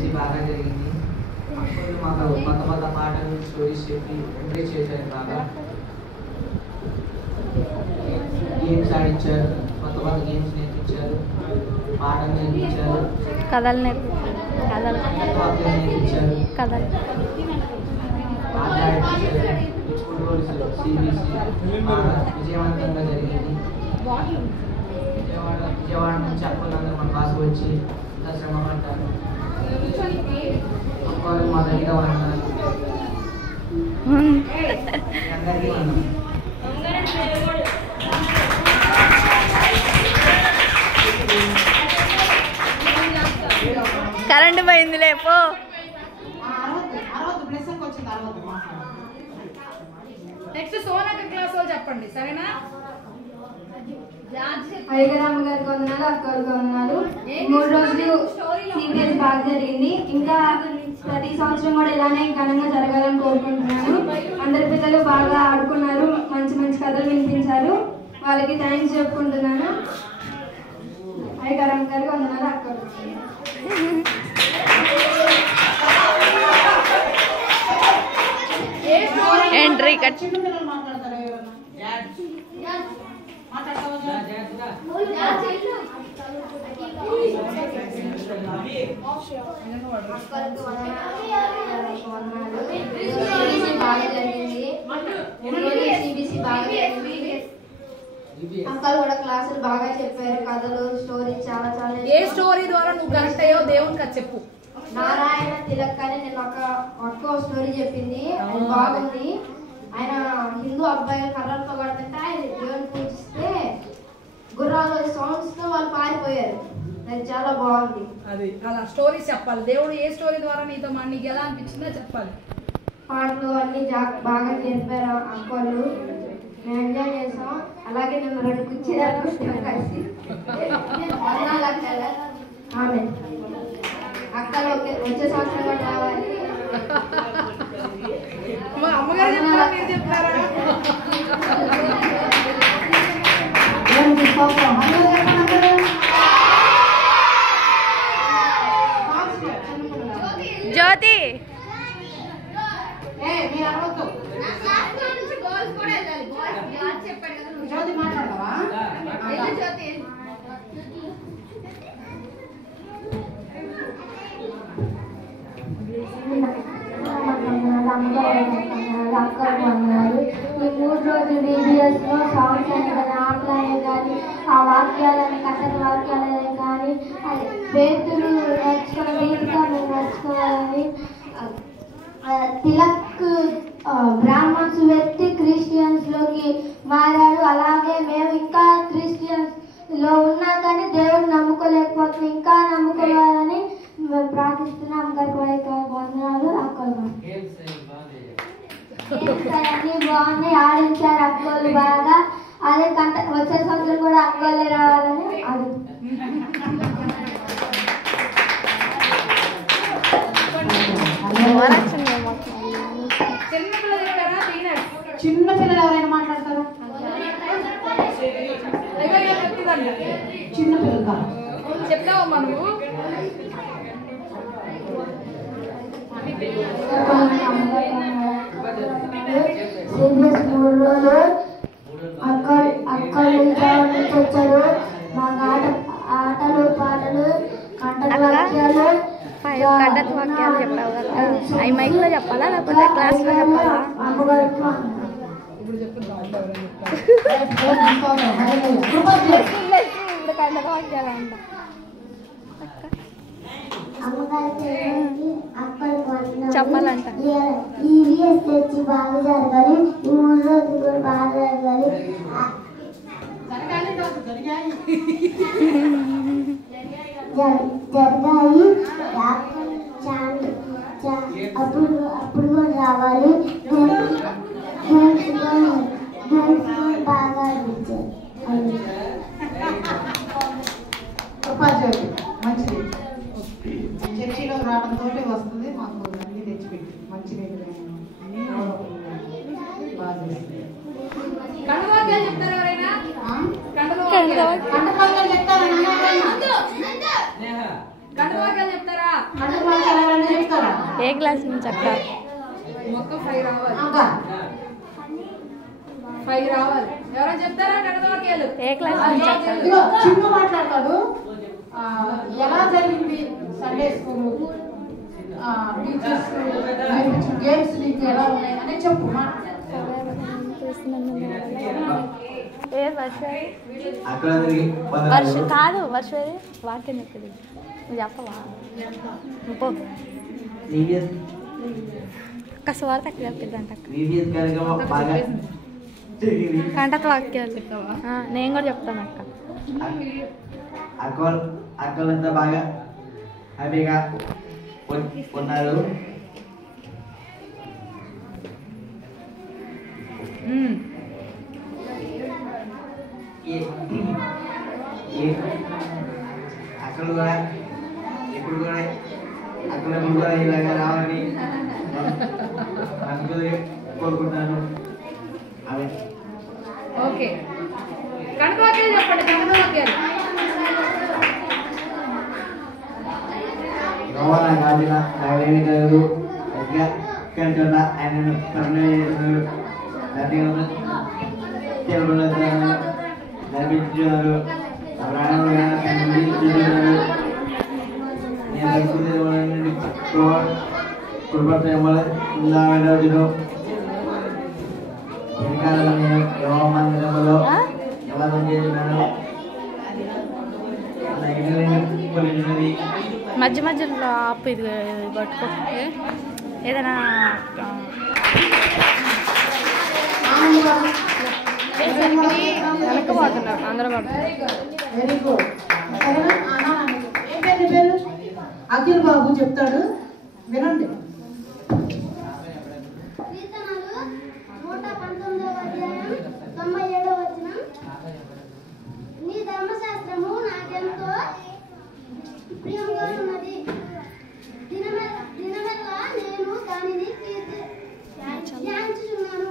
CBC బాగా జరిగింది. అప్పుడు మాకు కొత్త కొత్త పాటలు స్టోరీస్ చెప్పి ఎంకరేజ్ చేశారు. బాగా గేమ్స్ ఆడించారు, కొత్త కొత్త గేమ్స్ నేర్పించారు, పాటలు నేర్పించారు, కథలు నేర్పించారు, కథలు సిబిసి బాగా విజయవంతంగా జరిగింది. విజయవాడ నుంచి అక్కలందరూ మన క్లాస్కి వచ్చి ఇంత శ్రమ పడ్డారు. అక్కలు మా దగ్గర ఉన్నారు. అందరికీ ఉన్నాం. కరెంటు పోయిందిలే పో. నెక్స్ట్ సోనక క్లాస్ వాళ్ళు చెప్పండి, సరేనా? ఐగరామ్ గారికి వందనాలు, అక్కడికి వందనాలు. 3 రోజులు సీరియస్ బాగా జరిగింది. ఇంకా ప్రతి సంవత్సరం కూడా ఇలానే ఘనంగా జరగాలని కోరుకుంటున్నాను. అందరి పిల్లలు బాగా ఆడుకున్నారు, మంచి మంచి కథలు వినిపించారు. వాళ్ళకి థ్యాంక్స్ చెప్పుకుంటున్నాను. ఐగరామ్ గారికి వందనాలు, అక్కడికి. ఎంట్రీ కట్ అక్కలు కూడా క్లాసులు బాగా చెప్పారు. కథలు, స్టోరీ చాలా చాలా. ఏ స్టోరీ ద్వారా నువ్వు కనెక్ట్ అయ్యో దేవునికి అది చెప్పు. నారాయణ తిలక్ అని నేను ఒక్క స్టోరీ చెప్పింది, అది బాగుంది. ఆయన హిందూ అబ్బాయి కర్రలతో కొడుతుంటే ఆయన దేవుని పూజిస్తే గుర్రాలు సౌండ్స్ తో వాళ్ళు పారిపోయారు. అది చాలా బాగుంది. అది అలా స్టోరీ చెప్పాలి. దేవుడు ఏ స్టోరీ ద్వారా నీతో నీకు ఎలా అనిపించిందో చెప్పాలి. పాటలు అన్ని బాగా చెప్పారు అక్కలు, మేము ఎంజాయ్ చేసాం. అలాగే నేను 2 కుర్చీలు కలిసి ఆమె అక్కలు వచ్చే సంవత్సరం కూడా రావాలి. అమ్మగారు చెప్తారా, మీరు చెప్తారా? జ్యోతి అక్కలు అన్నారు. ఈ 3 రోజులు వీడియోస్ లో సాంగ్స్ అని కానీ ఆటలనే కానీ ఆ వాక్యాలని కథల వాక్యాలనే కానీ పేతులు నేర్చుకున్న రీతిగా మేము నేర్చుకోవాలని. తిలక్ బ్రాహ్మణ్స్ వ్యక్తి క్రిస్టియన్స్ లోకి మారాడు. అలాగే మేము ఇంకా క్రిస్టియన్స్ లో ఉన్నా కానీ దేవుడు నమ్ముకోలేకపోతున్నాం. ఇంకా నమ్ముకోవాలని మేము ప్రార్థిస్తున్నాం. అక్కడికి వందనాలు. అక్కలు అన్ని బాగున్నాయి, ఆడించారు అక్కలు బాగా. అదే వచ్చే సంవత్సరం కూడా అక్కలే రావాలని అది. చిన్న పిల్లలు ఎవరైనా మాట్లాడతారు? చిన్న పిల్లలు చెప్తావమ్మా నువ్వు. అక్కలు వచ్చారు. మాకు ఆటలు, పాటలు, కంటల వాక్యాలు, కడ్డత వాక్యాలు చెప్పావు కదా, అవి మైక్లో చెప్పాలా లేకపోతే క్లాస్లో చెప్పాలా? ఇప్పుడు కడ్డత వాక్యాలు అంట. చెప్పాలంట. ఈవీఎస్ తెచ్చి బాగా జరగాలి. ఈ 3 రోజులు కూడా బాగా జరగాలి. జరగాయి అప్పుడు కూడా రావాలి. బాగా అనిపించారు. మంచిది. చర్చిలో రావడంతో వస్తుంది, మాకు అన్ని తెచ్చిపెట్టి మంచి కండవాక్యాలు చెప్తారు ఎవరైనా? కండవాక్యాలు చెప్తారా? కండవాక్యాలు చెప్తారా? ఏ క్లాస్ నుంచి అక్క? మొక్క 5 రావాలి. ఇంకా 5 రావాలి. ఎవరో చెప్తారా కడదవాక్యాలు? ఏ క్లాస్ నుంచి అక్క? ఇదిగో చిన్న మాట్లాడతాడు. ఎలా జరిగింది సండే స్కూల్, టీచర్స్ గేమ్స్ నీకు ఎలా ఉన్నాయి అని చెప్పు. ఏ వర్ష అక్కడ వర్ష కాదు వర్ష వాక్యం చెప్తుంది. నువ్వు చెప్పవా? పో అక్క స్వార్థ అక్క చెప్పిందంట కంటత వాక్యాలు. నేను కూడా చెప్తాను అక్క. అక్కలంతా బాగా హ్యాపీగా ఉన్నారు. అక్కడ కూడా ఇప్పుడు కూడా అక్కడ కూడా ఇలాగా రావాలని అనుకుని కోరుకుంటున్నాను. అదే ఓకే, కడదవాక్యాలు చెప్పండి. కడదవాక్యాలు నాకు ఆడిన నాకేమీ తెలియదు. గట్టిగా కంటున్న ఆయన చేస్తున్నారు. నడిపించున్నారు. మందిరంలో ఎవరు చేసినారు. మధ్య మధ్యలో ఆపు. ఇది పట్టుకో. ఏదైనా వెనకపోతున్నారు అందరూ. Very good. ఏం పేరు? అఖిల్ బాబు చెప్తాడు, వినండి. నీ ధర్మశాస్త్రము నాకెంతో ప్రియంగా ఉన్నది. దినమెల్లా నేను దానిని ధ్యానించుచున్నాను.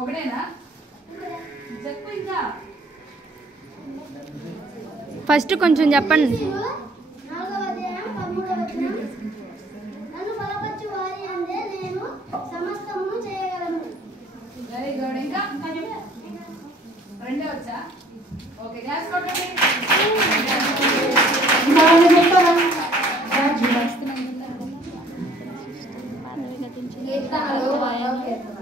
ఒకటేనా? చెప్పు ఇంకా. ఫస్ట్ కొంచెం చెప్పండి. 4వ అధ్యాయం 13వ వచనం. నన్ను బలపరచు వారి అందే నేను సమస్తమును చేయగలను. Very good. ఇంకా రెండే వచ్చా? ఓకే, గ్యాస్ కొట్టండి. కీర్తనలు 1వ కీర్తన.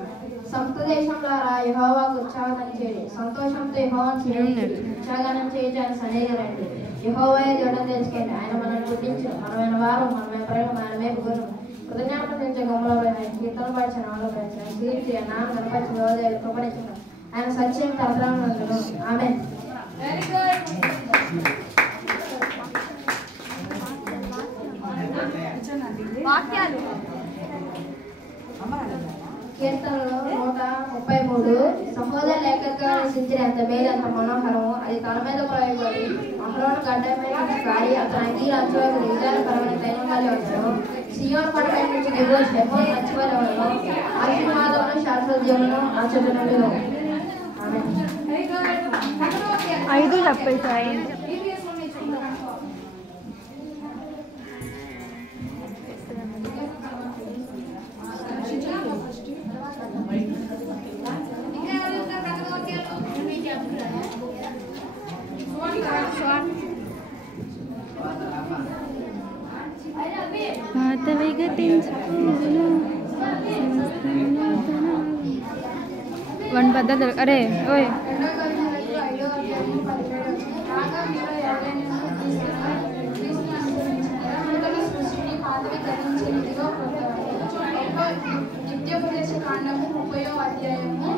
సమస్త దేశంలో యెహోవాకు ఉత్సాహం చేయండి, సంతోషంతో యెహోవాను స్తుతించుడి, ఉత్సాహం చేయడానికి సన్నిధిరండి. యెహోవాయే దేవుడని తెలుసుకోండి, ఆయన మనల్ని పుట్టించును, మనమైన వారు మనమే ప్రేమ మనమే గురు. కృతజ్ఞతలు తెచ్చే గమలో కీర్తన పరిచిన వాళ్ళు పరిచిన కీర్తి నాన్న కనపరిచి వ్యవధాలు కృపణించిన ఆయన సత్యం తరతరాలను. ఆమె వెరీ గుడ్. వాక్యాలు కీర్తనలో 133. సహోదర లేఖగా రచించిన ఎంత మేలు ఎంత మనోహరము, అది తన మీద ప్రయోగపడి అహరోను గడ్డమైన గాలి అతని అంగీల అంచులకు నిజాలపరమైన దైన్యంగానే వచ్చాను. సియోను పడపై నుంచి దిగువ యెహోవా మంచివారి వలన ఆశీర్వాదమును శాశ్వతమును ఆచరణలో. ఆమె వెరీ గుడ్. కడదవాక్యాలు 5 చెప్పేసాయి. ఈవీఎస్ లో నేర్చుకుంటారా? ఇంకా ఎవరు చెప్తారు కడదవాక్యాలు? పాత విగతించుకోను వన్ పద్ధతి. అరే ఓయ్ నిత్యోపదేశ కాండము 30వ అధ్యాయము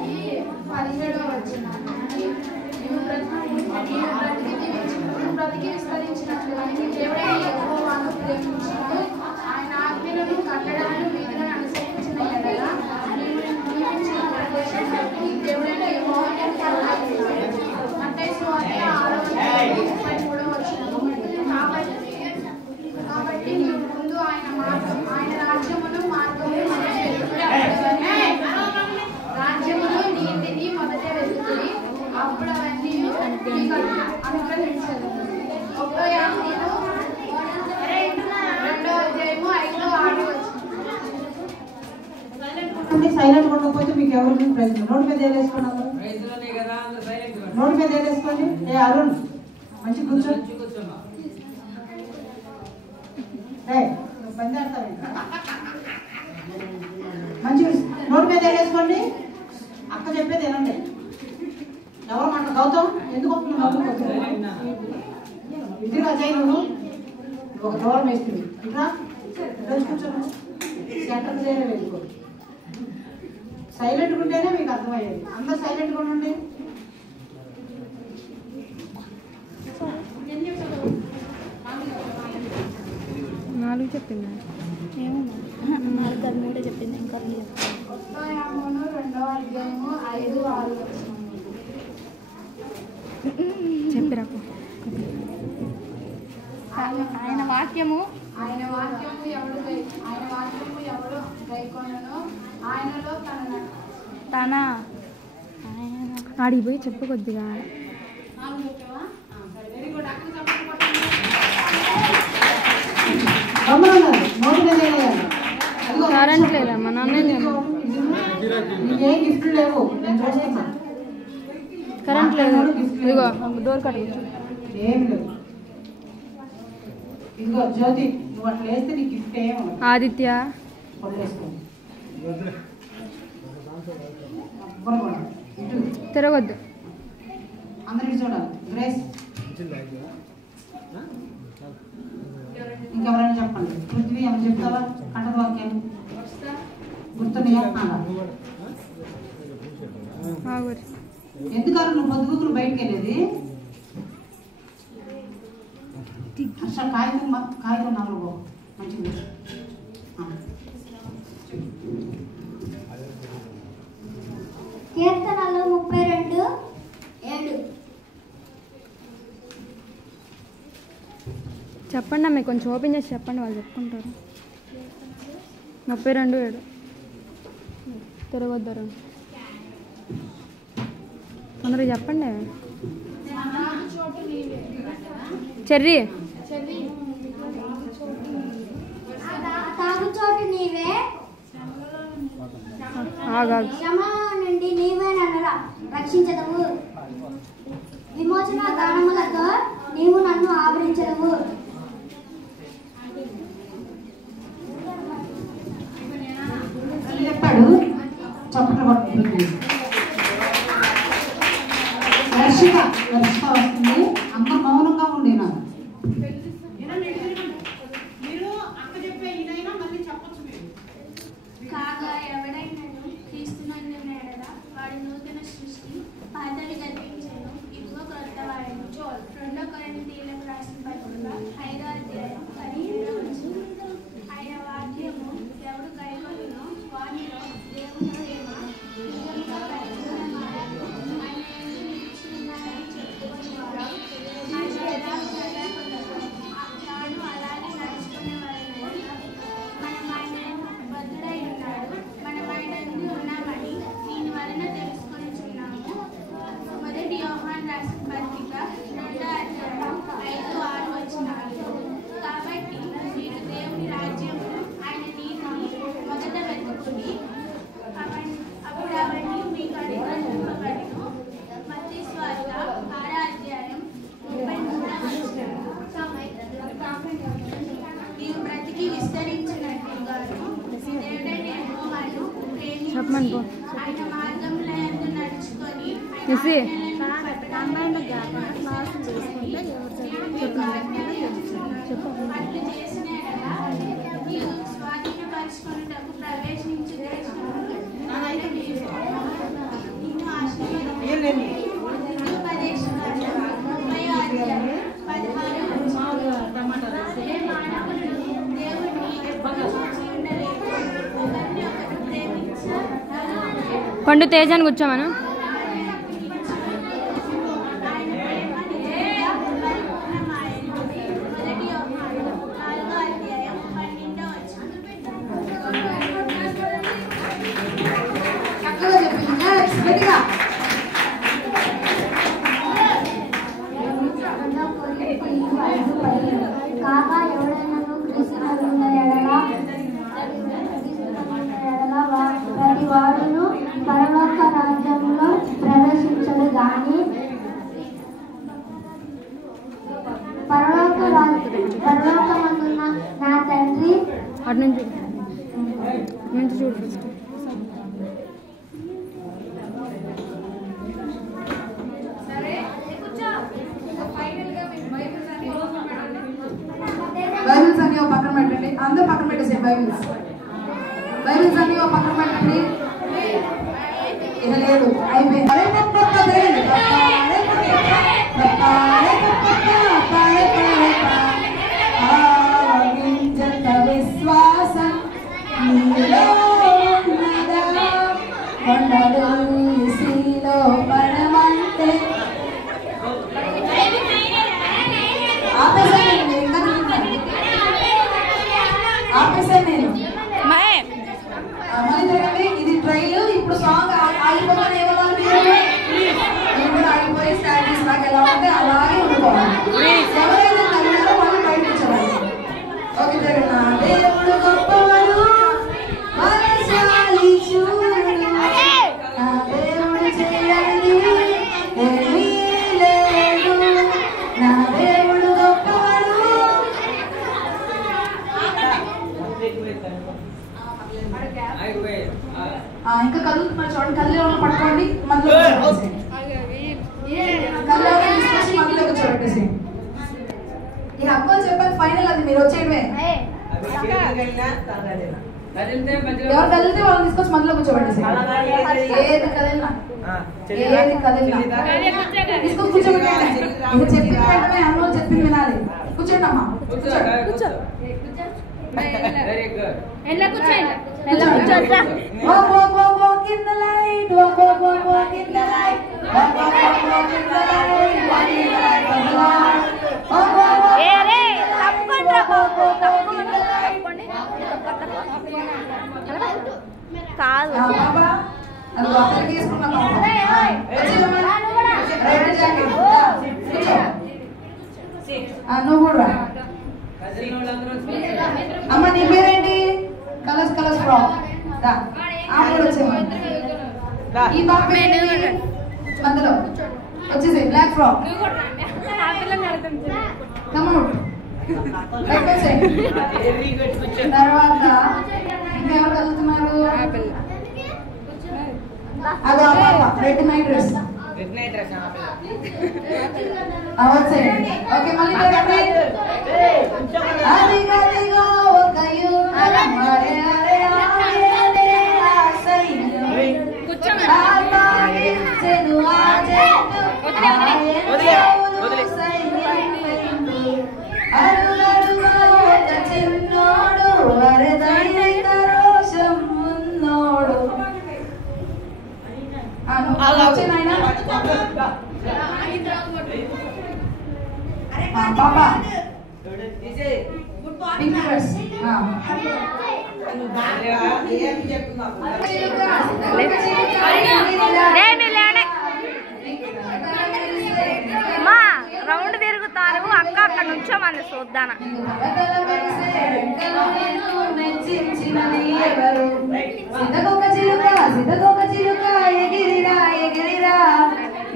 17వ వచనం. బ్రతికి విస్తరించినట్లుగా దేవుడైన యెహోవాను ప్రేమించుచు ఆయన ఆజ్ఞలను కట్టడలను విధులను అనుసరించిన ఎడల నియమించిన ఉపదేశం బట్టి దేవుడైన యెహోవాను మత్తయి సువార్త 6వ అధ్యాయం 33వ వచనం. కాబట్టి నీవు ముందు ఆయన మార్గం ఆయన రాజ్యమును మార్గమును రాజ్యమును నీతిని మొదట వెతుకుని అప్పుడు అవన్నీ మీకు అనుగ్రహించదు. ఓకే. ఇంకెవరికి ప్రైజ్ నోటి మీద వేసుకోండి. నోటి మీద వేసుకోండి. ఏ అరుణ్ మంచి కూర్చో. పని చేస్తావు మంచి నోటి మీద వేసుకోండి. అక్క చెప్పేది వినండి. ఎవరు మాట గౌతమ్ ఎందుకు ఇదిగా చేయి. నువ్వు ఒక దూరం వేస్తుంది ఇట్లా కూర్చోను. సెంటర్ చేయలే వెళ్ళుకో. సైలెంట్గా ఉంటేనే మీకు అర్థమయ్యేది. అందరూ సైలెంట్గా ఉండండి. నాలుగు చెప్పింది ఏమో 4 కాదు 3 చెప్పింది. ఇంకా 2వ అధ్యాయము 5, 6 చెప్పిరాకు. ఆయన వాక్యము ఎవడు గైకొనను ఆయనలో తన ఆడికి పోయి చెప్పు కొద్దిగా. కరెంట్ లేదమ్మా. ఏ గిఫ్ట్ లేవు. నేను చూస్తున్నా. కరెంట్ లేదు. ఇదిగో డోర్ కట్టు. ఏం లేవు. ఇదిగో జ్యోతి నువ్వు అట్లా వేస్తే నీ గిఫ్ట్ ఏమో. ఆదిత్య తిరగొద్దు. అందరికి చూడాలి. గ్రేస్ ఇంకెవరైనా చెప్పండి. పృథ్వీ ఏమైనా చెప్తావా? కంటక వాక్యాలు గుర్తున్నాయా? ఎందుకన్నా నువ్వు పొద్దుగుకులు బయటకు వెళ్ళేది? హర్ష కాగితం నవ్వు మంచిది. కీర్తనలు 32:7. చెప్పండి అమ్మ, కొంచెం ఓపెన్ చేసి చెప్పండి, వాళ్ళు చెప్పుకుంటారు. 32:7 తిరగొద్దారు. తొందరగా చెప్పండి. చెర్రీ తాగుచోటు నీవే, ఆగాగు. శ్రమ నుండి నీవే నన్ను రక్షించదవు. విమోచన గానములతో నీవు నన్ను ఆవరించదవు. చెప్పాడు. చప్పట్లు పట్టుకుంటుంది. వర్షిక వస్తుంది. అంత మౌనంగా ఉండి నాకు మీరు అక్క చెప్పే ఇదైనా మళ్ళీ చెప్పచ్చు. మీరు కాగా ఎవడైనను క్రీస్తునందు నేడలా వాడు నూతన సృష్టి, పాతవి గతించెను, ఇదిగో క్రొత్త వాడెను. 2 కొరింథీయులకు రాసిన పత్రిక 5వ అధ్యాయం 17వ వచనం. ఆయన వాక్యము ఎవడు కైకొనునో వానిలో దేవుని ప్రేమ నిజంగా పరిపూర్ణమాయెను. ఆయన యందు నిలిచి ఉన్నానని చెప్పుకొనివాడు ఆయన యథార్థంగా తాను అలాగే నడుచుకునేవాడని మనం ఆయన బద్ధుడై ఉన్నాడు. మనం ఆయన యందు ఉన్నామని దీని వలన తెలుసుకొనిచున్నాము. 1 యోహాను రాసిన పత్రిక 2వ అధ్యాయం 5-6 వచనాలు. కాబట్టి మీరు దేవుని రాజ్యము ఆయన నీతిని మొదట వెతుకుని అప్పుడు అవన్నీ మీకు అనుగ్రహింపబడును. మత్తయి సువార్త 6వ అధ్యాయం 33వ వచనం. నీవు బ్రతికి విస్తరించినట్లుగాను దేవుడైన యెహోవాను ప్రేమించి ఆయన మార్గంలో యందు నడుచుకొని అట్లు చేసిన యెడల నీవు స్వాధీనపరచుకొనుటకు ప్రవేశించు దేశమును నిన్ను ఆశీర్వదించును. ఉపదేశకాండ 30వ అధ్యాయం 16వ వచనం. ఏ మానవుడు దేవుణ్ణి ఎప్పుడు చూసి ఉండలేదు. ఒకరిని ఒకరు ప్రేమించారు. పండు తేజాన్ని కూర్చోమను. కాగా ఎవడైనను క్రీస్తునందు ఎడల ప్రతి వాడును పరమ పరలోకమందున్న నా తండ్రి అటు నుంచి చూడు ఫస్ట్. బైబిల్స్ అన్ని ఒక పక్కన పెట్టండి. అందరూ పక్కన పెట్టేసే బైబిల్స్ అన్ని ఒక పక్కన పెట్టండి. ఇక లేదు అయిపోయింది. విశ్వాసం కొండలో పడమంటే ఆపేసాను నేను. మళ్ళీ చూడండి, ఇది ట్రైల్. ఇప్పుడు సాంగ్ ఆగిపోగానే ఏమవ్వాలి? మీరు ఆగిపోయి స్టాండీస్ లాగా ఎలా ఉంటే అలాగే ఉండిపోవాలి. ఎవరైనా తగినారో వాళ్ళు బయట వచ్చేవాళ్ళు. ఓకే చూడండి. నా దేవుడు గొప్పవాడు, బలశాలి చూడు, నా దేవుడు చేయనిది ఏమీ లేదు, నా దేవుడు గొప్పవాడు. ఇంకా కదులుతున్నారు చూడండి. కళ్ళు పట్టుకోండి, మధ్యలో మధ్యలో కూర్చోబెట్టేసి. ఈ అబ్బాయి చెప్పాలి ఫైనల్, అది మీరు వచ్చేయడమే. ఎవరు కదిలితే వాళ్ళని తీసుకొచ్చి మధ్యలో కూర్చోబెట్టేసి. ఏది కదిలినా తీసుకొచ్చి కూర్చోబెట్టండి. ఇది చెప్పింది వెంటనే అమ్మ చెప్పింది వినాలి. కూర్చోండి అమ్మా, కూర్చో. Walk, walk, walk, walk in the light. Walk, walk, walk, walk in the light. Walk, walk, walk, walk in the light. Walk in the light of the Lord. Walk, walk, walk, walk in the light. Walk, walk, walk, walk in the light. కాదు పాపా, అది లోపలికి తీసుకున్నా పాపా. Red jacket. నువ్వు కూడా అమ్మ. నీ పేరేంటి? Colours frock. ఈ పాప మధ్యలో వచ్చేసి బ్లాక్ ఫ్రాక్. తర్వాత ఇంకెవరు కలుగుతున్నారు? అది రెడ్ నైట్ డ్రెస్. ఓకే మళ్ళీ చిన్నోడు వరదైరోషం ఉన్నోడు. పాపా పింక్ డ్రెస్. మా రౌండ్ తిరుగుతారు అక్క, అక్కడ నుంచో మన చూద్దాన.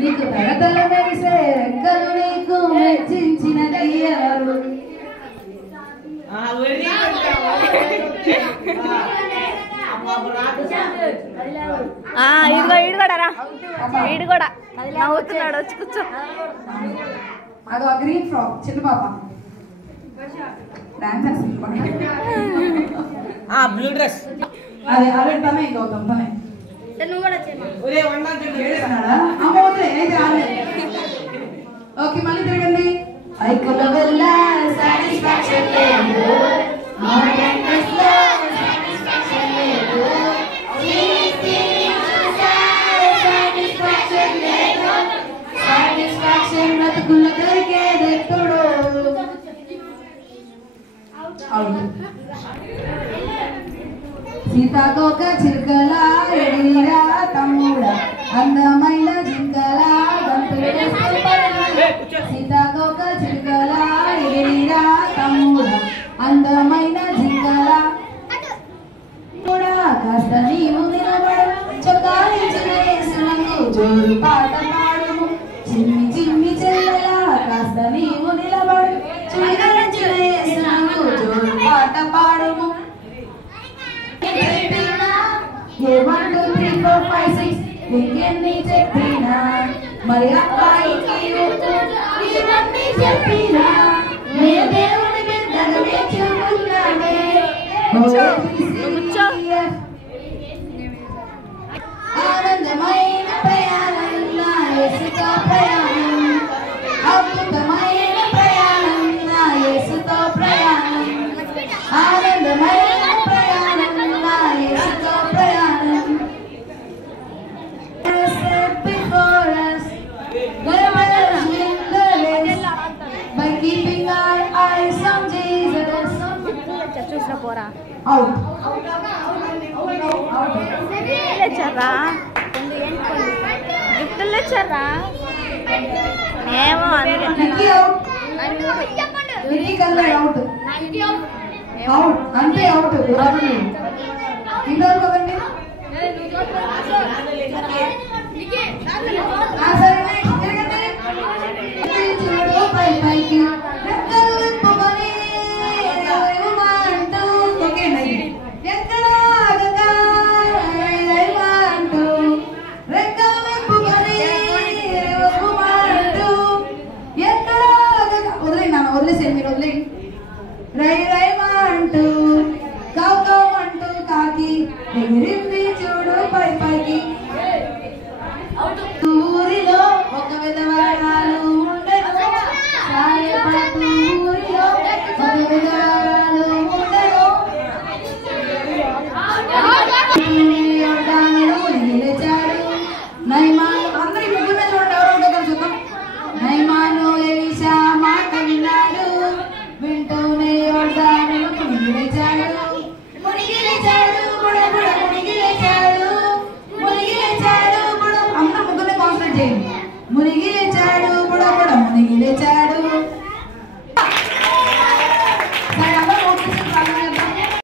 నీకు తగతల మెరిసే రెక్కలు, నీకు మెచ్చించినది ఎవరు? ఈడు కూడా రా, ఈడు కూడా నవ్వుతున్నాడు. వచ్చి కూర్చో. అదో గ్రీన్ ఫ్రాక్ చిన్న పాప. Blue dress. అదే ఆల్రెడీ తనే గౌతమ్ తనే. ఓకే మళ్ళీ తిరగండి. ఐకుల వల్ల సాటిస్ఫాక్షన్ లేదు, సాటిస్ఫాక్షన్ బ్రతుకుల దొరికేదెప్పుడు. సీతాకోక చిలుకలా ఎగిరిరా తమ్ముడా, అందమైన జింకలా గంతులు. సీతాకోక చిలుకలా ఎగిరిరా తమ్ముడా, అందమైన జింకలా కూడా కాస్త నీవు నిలబడు. చొక్కాయించిన యేసునందు జోరు పాట పాడుము, చిన్ని చిన్ని చెల్లెలా కాస్త నీవు నిలబడు. చుడిగలించిన 1 2 3 4 5 6 ఇంకెన్ని చెప్పినా మరి అబ్బాయికి ఇవన్నీ చెప్పినా నే దేవుని బిడ్డగా మెచ్చుకున్నానే. ఆనందమైన ప్రయాణం నా యేసుతో ప్రయాణం, అద్భుతమైన ప్రయాణం నా యేసుతో ప్రయాణం, ఆనందమైన ప్రయాణం నా యేసుతో ప్రయాణం. Before us, there was wilderness, by keeping our eyes on Jesus. చూసిన పోరా Out. లేచారా గిఫ్ట్ లేచారా ఏమో Nikki out. Nikki కల్లా out. Out. అంటే out. ఎవరు? ఇందరు కదండి. సరే నెక్స్ట్ తిరగండి. చూడు పై పైకి రెక్కలు విప్పుకొని రైమంటూ ఓకే ఎక్కడ ఆగగా రైమంటూ రెక్కలు విప్పుకొని రైమంటూ ఎక్కడ ఆగగా వదిలేసేయండి మీరు వదిలేయండి. రైమంటూ కావుకామంటూ కాకి ఎగిరింది చూడు పై పైకి. ఊరిలో ఒక విధవరాలు ఉండదు, సాయపడు ఊరిలో ఒక విధవరాలు ఉండదు. నిలిచాడు నైమాను, అందరి ముగ్గురు చూడండి ఎవరు ఉండదు చూద్దాం. నైమాను ఎలీషా మాట విన్నాడు, వింటూనే యోర్దానుకు నిలిచాడు. మునిగి లేచాడు బుడబుడ మునిగి లేచాడు, మునిగి లేచాడు బుడ. అందరూ ముగ్గురిని కాన్సన్ట్రేట్ చేయండి. మునిగి లేచాడు బుడబుడ మునిగి లేచాడు,